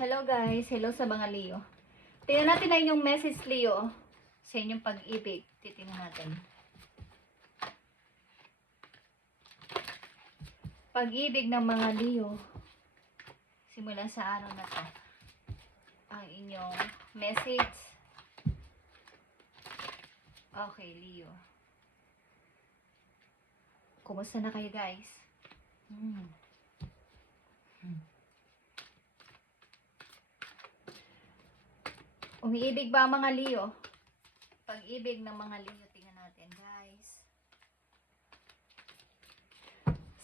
Hello guys, hello sa mga Leo. Tingnan natin na inyong message Leo sa inyong pag-ibig. Titingnan natin. Pag-ibig ng mga Leo. Simula sa araw na to. Ang inyong message. Okay, Leo. Kumusta na kayo guys? Umiibig ba ang mga Leo? Pag-ibig ng mga Leo, tingnan natin guys.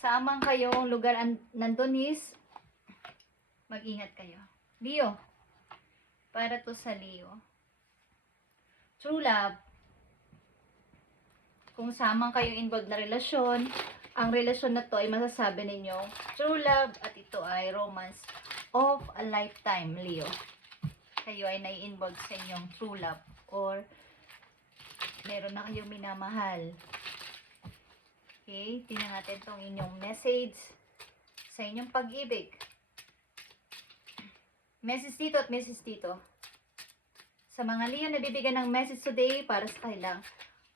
Saan man kayong lugar nandun is, mag-ingat kayo. Leo, para to sa Leo. True love. Kung saan man kayo involved na relasyon, ang relasyon na to ay masasabi ninyo true love at ito ay romance of a lifetime, Leo. Kayo ay nai-involve sa inyong true love or meron na kayong minamahal. Okay, tingnan natin tong inyong message sa inyong pag-ibig. Message dito at message dito. Sa mga Leo na bibigyan ng message today para sa kanilang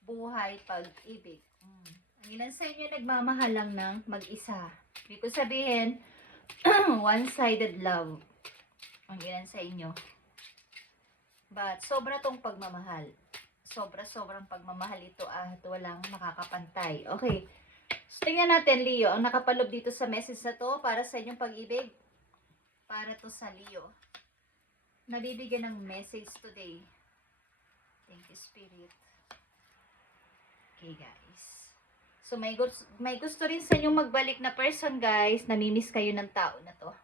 buhay pag-ibig. Ang ilan sa inyo nagmamahal lang ng mag-isa. Ibig ko sabihin, one-sided love. Ang ilan sa inyo. But, sobra tong pagmamahal. Sobrang pagmamahal ito at walang makakapantay. Okay. So, tingnan natin, Leo. Ang nakapalob dito sa message na to para sa inyong pag-ibig. Para to sa Leo. Nabibigyan ng message today. Thank you, Spirit. Okay, guys. So, may gusto rin sa inyong magbalik na person, guys. Namimiss kayo ng tao na to.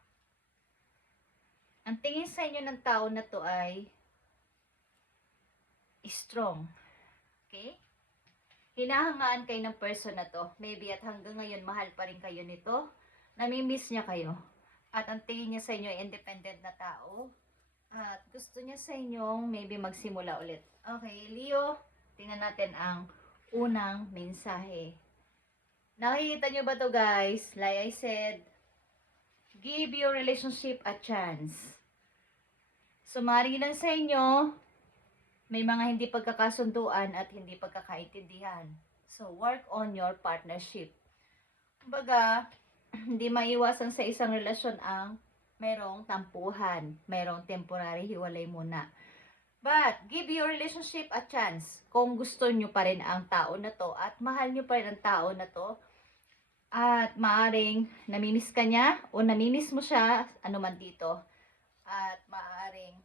Ang tingin sa inyo ng tao na to ay strong. Okay? Hinahangaan kayo ng person na to. Maybe at hanggang ngayon, mahal pa rin kayo nito. Namimiss niya kayo. At ang tingin niya sa inyo ay independent na tao. At gusto niya sa inyong maybe magsimula ulit. Okay, Leo, tingnan natin ang unang mensahe. Nakikita niyo ba to guys? Like I said, give your relationship a chance. Sumari lang sa inyo, may mga hindi pagkakasunduan at hindi pagkakaintindihan. So, work on your partnership. Kumbaga, hindi maiwasan sa isang relasyon ang merong tampuhan, merong temporary hiwalay muna. But, give your relationship a chance. Kung gusto nyo pa rin ang tao na to at mahal nyo pa rin ang tao na to, at maaring namimiss ka niya o namimiss mo siya, ano man dito, at maaring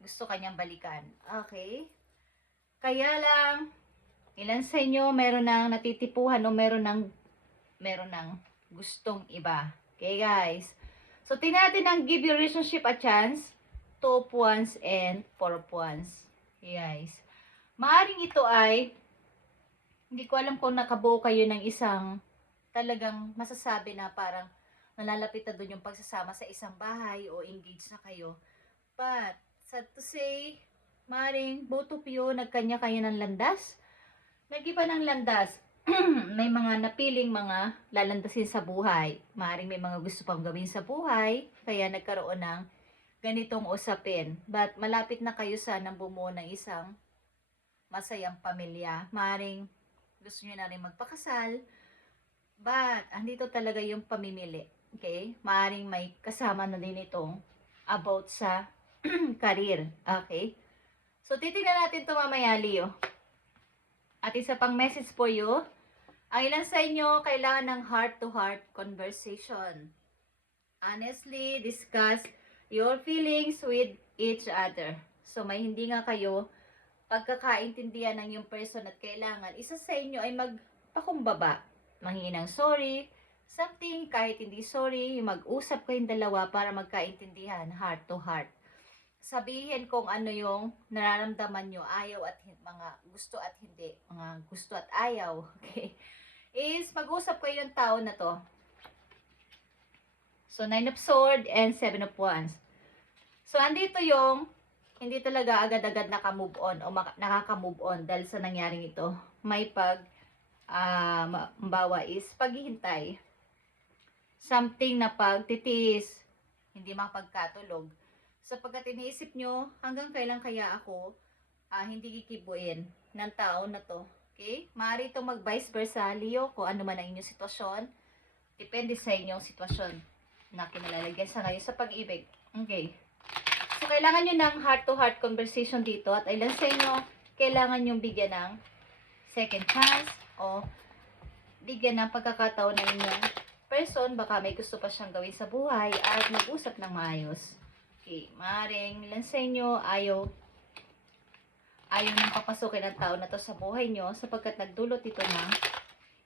gusto kanyang balikan. Okay? Kaya lang, ilan sa inyo meron ng natitipuhan o meron ng gustong iba. Okay, guys? So, tingnan natin ang give your relationship a chance. 2 of Wands and 4 of Wands. Okay, guys. Maaring ito ay, hindi ko alam kung nakabuo kayo ng isang talagang masasabi na parang nalalapit na doon yung pagsasama sa isang bahay o engaged na kayo. But, sad to say, maring both of you nagkanya-kanya ng landas. Nag-iba ng landas. May mga napiling mga lalandasin sa buhay. Maring may mga gusto pang gawin sa buhay. Kaya nagkaroon ng ganitong usapin. But malapit na kayo sanang bumuo ng isang masayang pamilya. Maring gusto nyo na rin magpakasal. But andito talaga yung pamimili. Okay? Maring may kasama na din itong about sa career. Okay? So, titignan natin ito mamaya, Leo. At isa pang message for you. Ang ilan sa inyo kailangan ng heart-to-heart conversation. Honestly, discuss your feelings with each other. So, may hindi nga kayo pagkakaintindihan ng yung person at kailangan isa sa inyo ay magpakumbaba. Manghingi ng sorry, something, kahit hindi sorry, mag-usap kayong dalawa para magkaintindihan, heart-to-heart. Sabihin kung ano yung nararamdaman nyo, ayaw at mga gusto at hindi, mga gusto at ayaw, okay? Is mag-usap kayo ng tao na to. So, 9 of Swords and 7 of Wands. So, andito yung hindi talaga agad-agad naka-move on o nakaka-move on dahil sa nangyaring ito. May bawa is paghihintay. Something na pagtitiis. hindi makapagkatulog. Sapagkat iniisip nyo, hanggang kailan kaya ako hindi kikibuin ng tao na to. Okay? Maaari itong mag-vice versa, Leo, kung ano man ang inyong sitwasyon. Depende sa inyong sitwasyon na kinalalagyan sa ngayon sa pag-ibig. Okay. So, kailangan nyo ng heart-to-heart conversation dito at ilan sa inyo, kailangan nyo bigyan ng second chance o bigyan ng pagkakataon ng inyong person. Baka may gusto pa siyang gawin sa buhay at mag-usap ng maayos. Okay. Maaaring ilan sa inyo ayaw nang papasukin ng tao na to sa buhay nyo sapagkat nagdulot ito ng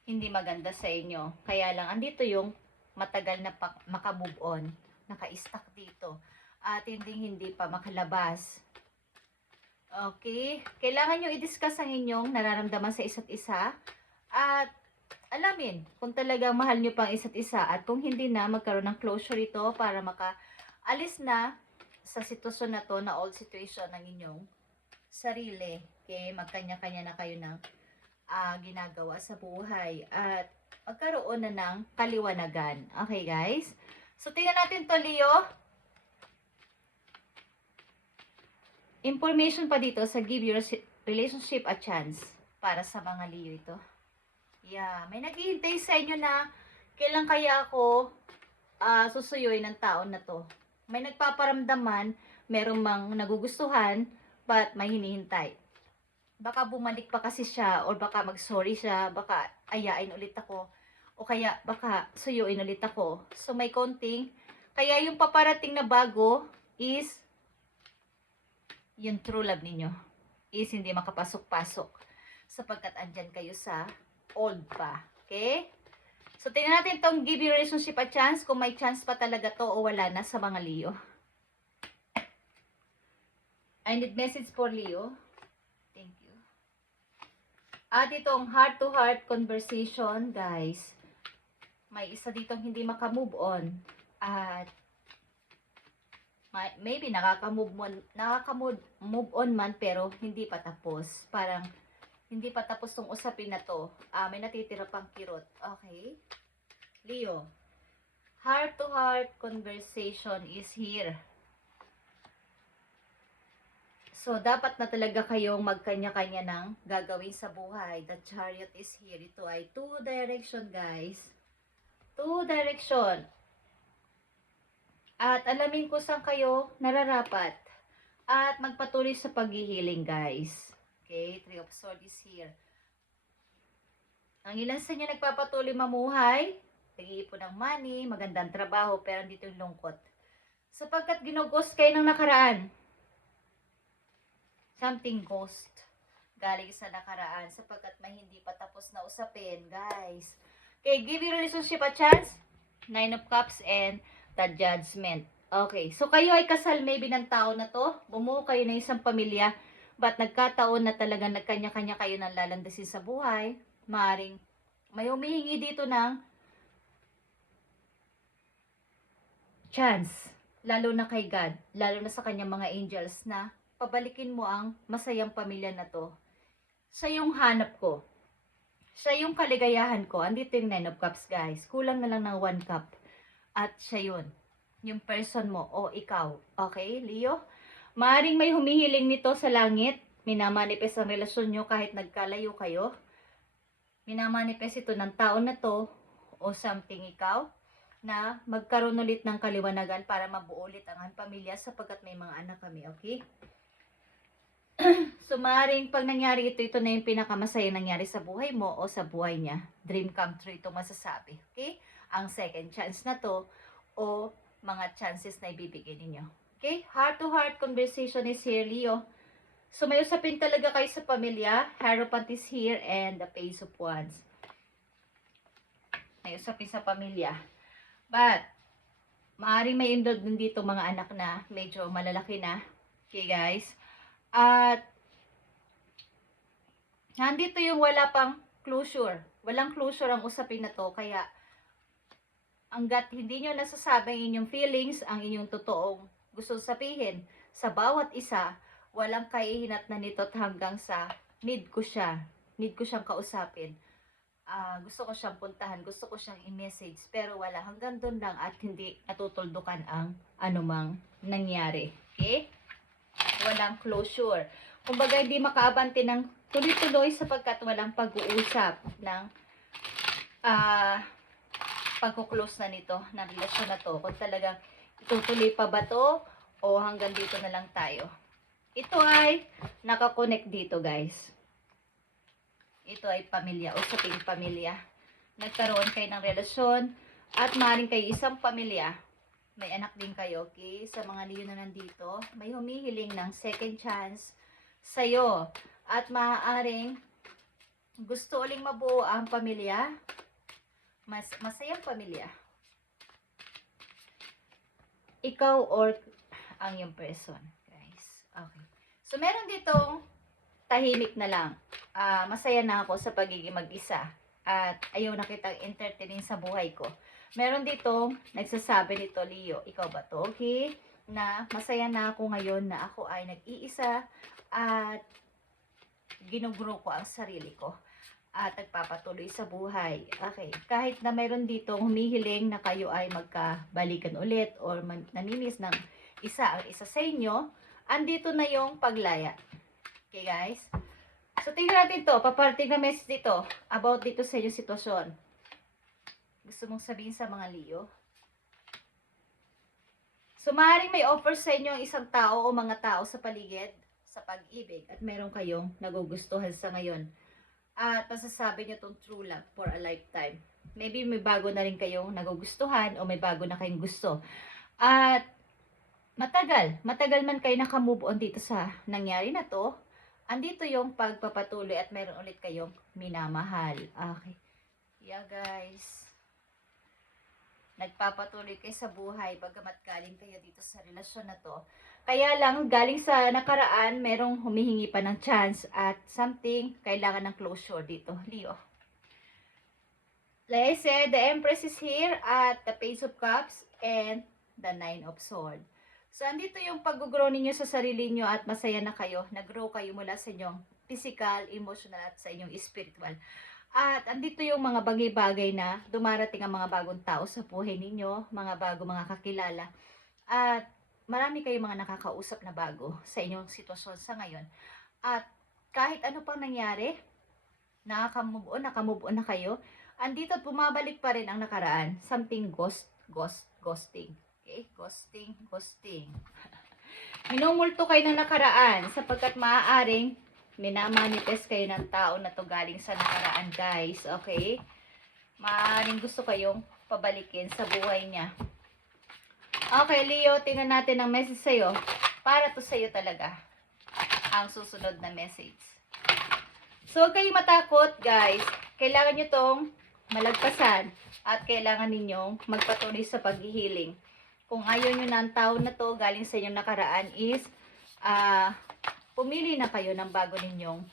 hindi maganda sa inyo. Kaya lang, andito yung matagal na makamove on. Naka-stuck dito. At hindi pa makalabas. Okay? Kailangan nyo i-discuss ang inyong nararamdaman sa isa't isa. At alamin kung talagang mahal nyo pang isa't isa. At kung hindi na, magkaroon ng closure ito para makaalis na sa sitwasyon na to, na old situation ng inyong sarili. Okay? Magkanya-kanya na kayo ng ginagawa sa buhay at magkaroon na ng kaliwanagan. Okay, guys? So, tingnan natin to, Leo. Information pa dito sa give your relationship a chance para sa mga Leo ito. Yeah, may naghihintay sa inyo na kailan kaya ako susuyuin ng taon na to. May nagpaparamdaman, merong mang nagugustuhan, but may hinihintay. Baka bumalik pa kasi siya or baka mag-sorry siya, baka ayain ulit ako o kaya baka suyuin ulit ako. So may konting, kaya yung paparating na bago is yung true love ninyo is hindi makapasok-pasok sapagkat andyan kayo sa old pa. Okay? So tingnan natin tong give your relationship a chance, kung may chance pa talaga to o wala na sa mga Leo. I need message for Leo. Thank you. At itong heart-to-heart conversation, guys. May isa ditong hindi makamove on. At maybe move on man pero hindi pa tapos. Parang hindi pa tapos tong usapin na to. May natitira pang kirot. Okay? Leo. Heart-to-heart conversation is here. So, dapat na talaga kayong magkanya-kanya ng gagawin sa buhay. The Chariot is here. Ito ay 2 direction, guys. 2 direction. At alamin ko saan kayo nararapat. At magpatuloy sa paghihiling, guys. Okay, 3 of Swords is here. Ang ilan sa inyo nagpapatuloy mamuhay, nag-iipon ng money, magandang trabaho, pero dito yung lungkot. Sapagkat ginugos kayo ng nakaraan. Something ghost galing sa nakaraan sapagkat may hindi pa tapos na usapin, guys. Okay, give your relationship a chance. 9 of Cups and the Judgment. Okay, so kayo ay kasal maybe ng tao na to. Bumuo kayo ng isang pamilya, but nagkataon na talagang nagkanya-kanya kayo ng lalandasin sa buhay. Maaring may humihingi dito ng chance, lalo na kay God, lalo na sa kanyang mga angels na pabalikin mo ang masayang pamilya na to. Siya yung hanap ko. Siya yung kaligayahan ko. Andito yung 9 of Cups, guys. Kulang na lang ng 1 cup. At siya yun. Yung person mo o ikaw. Okay, Leo? Maaring may humihiling nito sa langit. Minamanifest ang relasyon nyo kahit nagkalayo kayo. Minamanifest ito ng tao na to o something ikaw na magkaroon ulit ng kaliwanagan para mabuo ulit ang pamilya sapagkat may mga anak kami. Okay? So, maaaring pag nangyari ito na yung pinakamasaya nangyari sa buhay mo o sa buhay niya. Dream come true ito masasabi. Okay? Ang second chance na to o mga chances na ibibigay ninyo. Okay? Heart-to-heart conversation is here, Leo. So, may usapin talaga kayo sa pamilya. Hierophant is here and the Page of Wands. May usapin sa pamilya. But, maaaring may involved din dito mga anak na medyo malalaki na. Okay, guys? At nandito yung wala pang closure. Walang closure ang usapin na to. Kaya hanggat hindi nyo nasasabi ang inyong feelings, ang inyong totoong gusto sabihin sa bawat isa, walang kaihinat na nito hanggang sa need ko siya. Need ko siyang kausapin. gusto ko siyang puntahan, gusto ko siyang i-message, pero wala, hanggang doon lang at hindi natutuldukan ang anumang nangyari. Okay? Walang closure. Kumbaga, hindi makaabante ng tuloy-tuloy sapagkat walang pag-uusap ng pagkuklose na nito, ng relasyon na to. Kung talagang itutuloy pa ba to o hanggang dito na lang tayo. Ito ay nakakonect dito, guys. Ito ay pamilya, usaping pamilya. Nagkaroon kayo ng relasyon at maaaring kayo isang pamilya. May anak din kayo, okay? Sa mga Leo na nandito, may humihiling ng second chance sa'yo. At maaaring gusto uling mabuo ang pamilya. Masayang pamilya. Ikaw or ang yung person, guys. Okay. So, meron ditong tahimik na lang. Masaya na ako sa pagiging mag-isa. At ayaw na kitang entertaining sa buhay ko. Meron ditong nagsasabi nito, Leo, ikaw ba to? Okay? Na masaya na ako ngayon na ako ay nag-iisa at ginugrow ko ang sarili ko at nagpapatuloy sa buhay. Okay. Kahit na meron ditong humihiling na kayo ay magkabalikan ulit or naninis ng ang isa sa inyo, andito na yung paglaya. Okay, guys? So, tingnan natin to. Paparating na message dito about dito sa inyong sitwasyon. Gusto mong sabihin sa mga Leo? So, maaaring may offer sa inyo ang isang tao o mga tao sa paligid sa pag-ibig at meron kayong nagugustuhan sa ngayon. At masasabi nyo itong true love for a lifetime. Maybe may bago na rin kayong nagugustuhan o may bago na kayong gusto. At matagal man kayo nakamove on dito sa nangyari na to, andito yung pagpapatuloy at meron ulit kayong minamahal. Okay. Yeah, guys. Nagpapatuloy kayo sa buhay bagamat galing kayo dito sa relasyon na to. Kaya lang, galing sa nakaraan, merong humihingi pa ng chance at something, kailangan ng closure dito, Leo. Like I said, the Empress is here at the Page of Cups and the Nine of Swords. So, andito yung pag-grow ninyo sa sarili nyo at masaya na kayo. Nag-grow kayo mula sa inyong physical, emotional at sa inyong spiritual. At andito yung mga bagay-bagay na dumarating ang mga bagong tao sa buhay ninyo, mga mga kakilala. At marami kayong mga nakakausap na bago sa inyong sitwasyon sa ngayon. At kahit ano pang nangyari, nakamove on na kayo, andito at bumabalik pa rin ang nakaraan. Something ghosting. Okay? Ghosting. Minumulto kayo ng nakaraan sapagkat maaaring minamanifest kayo ng tao na to galing sa nakaraan, guys. Okay? Maaaring gusto kayong pabalikin sa buhay niya. Okay, Leo, tingnan natin ang message sa'yo. Para to sa'yo talaga. Ang susunod na message. So, huwag kayong matakot, guys. Kailangan nyo tong malagpasan at kailangan ninyong magpatuloy sa paghihiling. Kung ayaw nyo na ang tao na to galing sa inyong nakaraan is pumili na kayo ng bago ninyong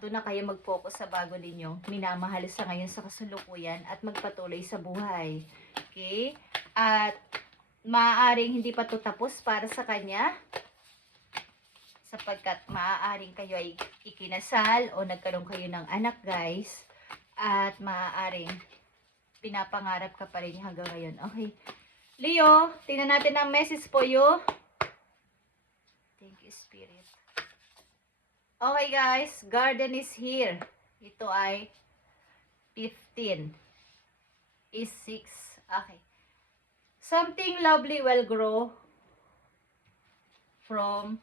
doon na kayo mag-focus sa bago ninyong minamahal sa ngayon sa kasulukuyan at magpatuloy sa buhay. Okay? At maaaring hindi pa ito tapos para sa kanya sapagkat maaaring kayo ay ikinasal o nagkaroon kayo ng anak, guys. At maaaring pinapangarap ka pa rin hanggang ngayon. Okay. Leo, tingnan natin ang message po you. Thank you, Spirit. Okay, guys. Garden is here. Ito ay 15. Is 6. Okay. Something lovely will grow from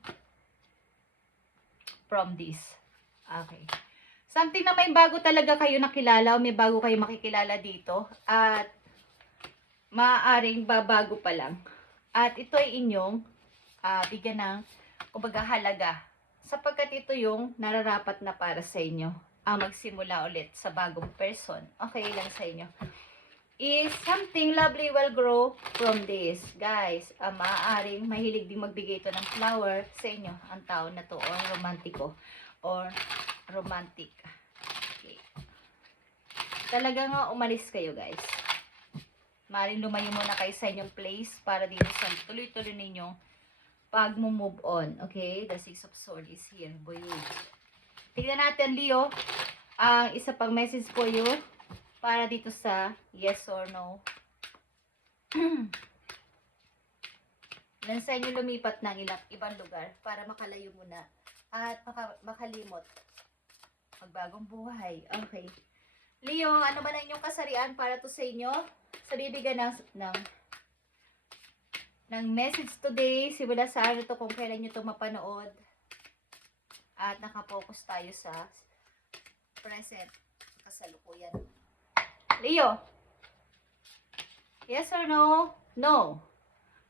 this. Okay. Something na may bago talaga kayo nakilala o may bago kayo makikilala dito. At maaaring babago pa lang. At ito ay inyong bigyan ng kumbaga halaga. Sapagkat ito yung nararapat na para sa inyo. Ang magsimula ulit sa bagong person. Okay lang sa inyo. Is something lovely will grow from this. Guys, maaaring mahilig din magbigay ito ng flower sa inyo. Ang tao na to or romantiko. Or romantic. Okay. Talaga nga umalis kayo, guys. Maaaring lumayo muna kayo sa inyong place para dito sa tuloy-tuloy ninyong pag-move on. Okay? The Six of Swords is here. Boy. Tignan natin, Leo. ang isa pang message po yun para dito sa yes or no. Ilan sa inyo lumipat ng ibang lugar para makalayo muna at makalimot magbagong buhay. Okay. Leo, ano ba na inyong kasarian para to sa inyo? Sa bibigyan ng message today, simula sa ano to kung kailan nyo to mapanood. At nakapokus tayo sa present, kasalukuyan. Leo, yes or no? No.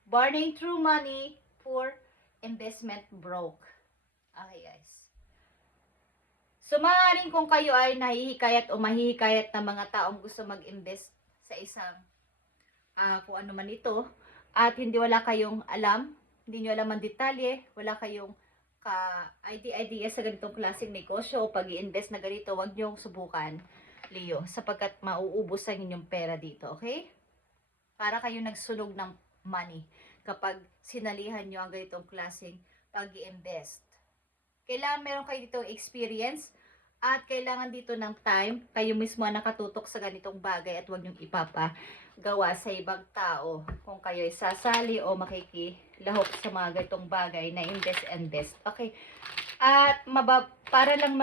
Burning through money, poor, investment broke. Okay guys. So maaaring kung kayo ay nahihikayat o mahihikayat na mga taong gusto mag-invest sa isang kung ano man ito, at hindi wala kayong alam, hindi nyo alam ang detalye, wala kayong idea sa ganitong klaseng negosyo o pag-i-invest na ganito, huwag nyo subukan, Leo, sapagkat mauubos ang inyong pera dito, okay? Para kayo nagsunog ng money kapag sinalihan nyo ang ganitong klaseng pag-i-invest. Kailangan meron kayo dito experience at kailangan dito ng time. Kayo mismo ang nakatutok sa ganitong bagay at huwag nyong ipapagawa sa ibang tao kung kayo ay sasali o makikilahok sa mga ganitong bagay na invest. Okay. At para lang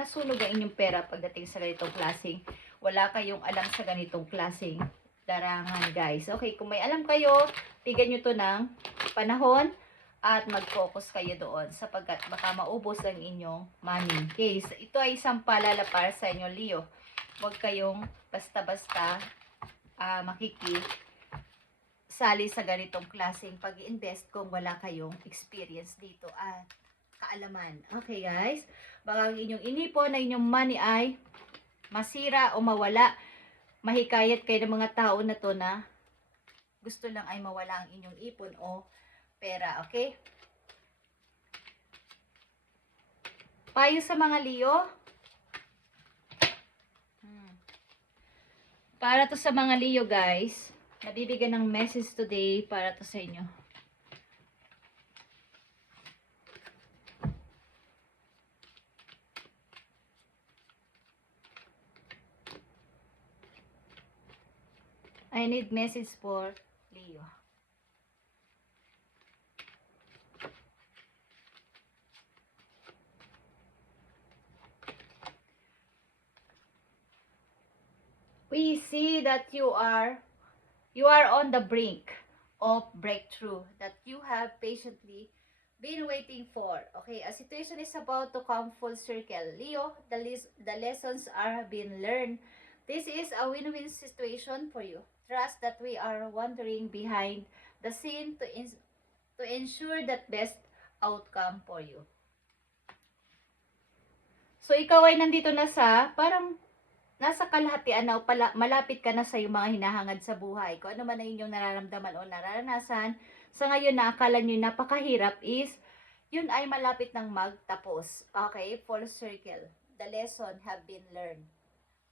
nasunog ang inyong pera pagdating sa ganitong klaseng wala kayong alam sa ganitong klaseng larangan, guys. Okay, kung may alam kayo, bigyan nyo to ng panahon at mag-focus kayo doon sapagkat baka maubos ang inyong money. Okay, so ito ay isang paalala para sa inyo, Leo. Huwag kayong basta-basta makikisali sa ganitong klaseng pag-invest kung wala kayong experience dito at kaalaman. Okay, guys? Baka ang inyong inipon na inyong money ay masira o mawala. Mahikayat kayo ng mga tao na to na gusto lang ay mawala ang inyong ipon o pera, okay? Payo sa mga Leo. Para to sa mga Leo, guys. Nabibigyan ng message today para to sa inyo. I need message for Leo. We see that you are on the brink of breakthrough that you have patiently been waiting for. Okay, a situation is about to come full circle. Leo, the lessons are being learned. This is a win-win situation for you. Trust that we are wandering behind the scene to ensure that best outcome for you. So, ikaw ay nandito na parang nasa kalahatian na o malapit ka na sa iyong mga hinahangad sa buhay. Kung ano man ang inyong nararamdaman o nararanasan, sa ngayon na akala nyo napakahirap is, yun ay malapit ng magtapos. Okay? Full circle. The lesson have been learned.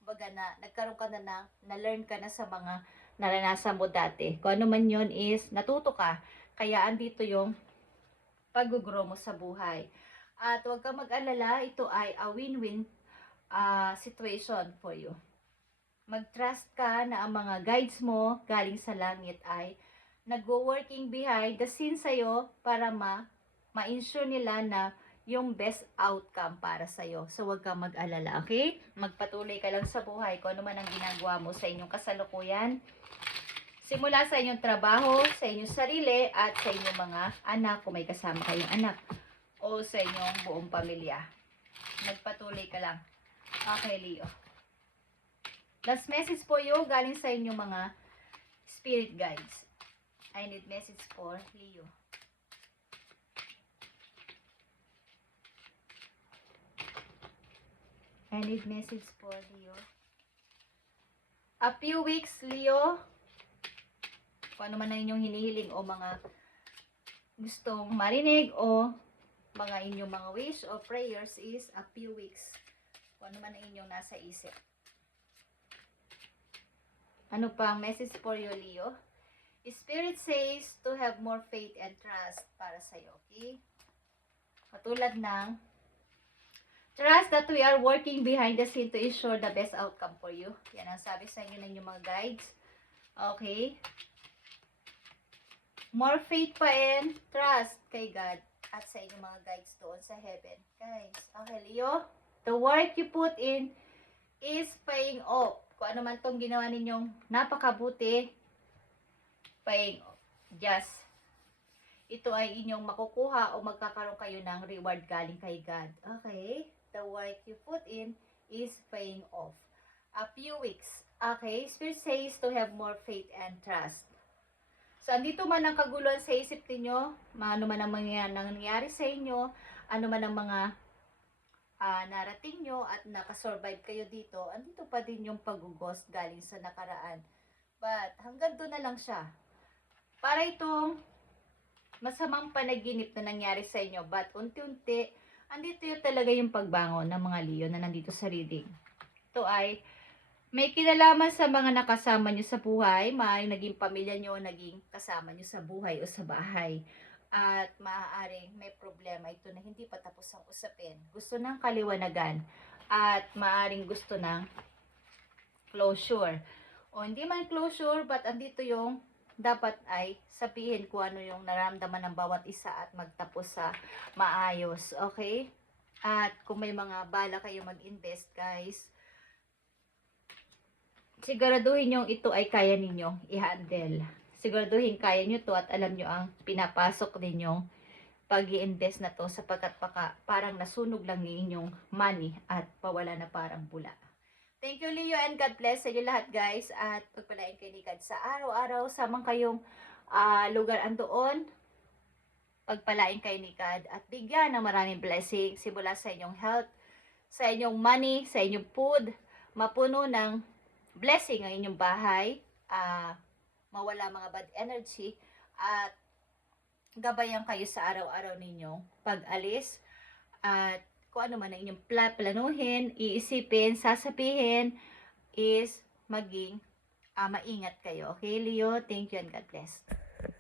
Baga nagkaroon ka na na-learn ka na sa mga naranasan mo dati. Kung ano man yun is, natuto ka. Kaya andito yung pag-grow mo sa buhay. At huwag kang mag-alala, ito ay a win-win situation for you. Mag-trust ka na ang mga guides mo galing sa langit ay nagwo-working behind the scenes sa'yo para ma-ensure nila na yung best outcome para sa'yo. So, huwag kang mag-alala, okay? Magpatuloy ka lang sa buhay kung ano man ang ginagawa mo sa inyong kasalukuyan. Simula sa inyong trabaho, sa inyong sarili, at sa inyong mga anak, kung may kasama kayong anak, o sa inyong buong pamilya. Magpatuloy ka lang. Okay, Leo. Last message po yung galing sa inyong mga spirit guides. I need message for Leo. I need message for Leo. A few weeks, Leo. Kung ano man ang inyong hinihiling o mga gustong marinig o mga inyong mga wish o prayers is a few weeks. Kung ano man ang inyong nasa isip. Ano pa ang message for you, Leo? Spirit says to have more faith and trust para sa'yo, okay? Katulad ng Trust that we are working behind the scene to ensure the best outcome for you. Yan ang sabi sa inyo ng inyong mga guides. Okay? More faith pa and trust kay God at sa inyong mga guides doon sa heaven. Guys, okay, Leo? The work you put in is paying off. Kung ano man tong ginawa ninyong napakabuti, paying off. Just, ito ay inyong makukuha o magkakaroon kayo ng reward galing kay God. Okay? The work you put in is paying off. A few weeks. Okay? Spirit says to have more faith and trust. So, andito man ang kaguluhan sa isip ninyo, ano man ang nangyari sa inyo, ano man ang mga narating nyo at nakasurvive kayo dito, andito pa din yung pag-ghost galing sa nakaraan. But, hanggang doon na lang siya. Para itong masamang panaginip na nangyari sa inyo, but unti-unti, andito yung talaga yung pagbangon ng mga Leo na nandito sa reading. Ito ay may kinalaman sa mga nakasama nyo sa buhay, maaaring naging pamilya nyo, naging kasama nyo sa buhay o sa bahay. At maaaring may problema ito na hindi pa tapos ang usapin. Gusto ng kaliwanagan at maaaring gusto ng closure. O hindi man closure, but andito yung dapat ay sabihin kung ano yung nararamdaman ng bawat isa at magtapos sa maayos. Okay? At kung may mga bala kayo mag-invest, guys, siguraduhin yung ito ay kaya ninyong i-handle. Siguraduhin kaya nyo to at alam nyo ang pinapasok ninyong pag-i-invest na to sapagkat parang nasunog lang yung inyong money at pawala na parang bula. Thank you, Leo, and God bless sa inyo lahat, guys. At pagpalain kayo ni God sa araw-araw. Samang kayong lugar andoon, pagpalain kayo ni God at bigyan ng maraming blessing. Simula sa inyong health, sa inyong money, sa inyong food, mapuno ng blessing ang inyong bahay, mawala mga bad energy, at gabayan kayo sa araw-araw ninyong pag-alis. At kung ano man ang inyong planuhin, iisipin, sasabihin, is maging maingat kayo. Okay, Leo? Thank you and God bless.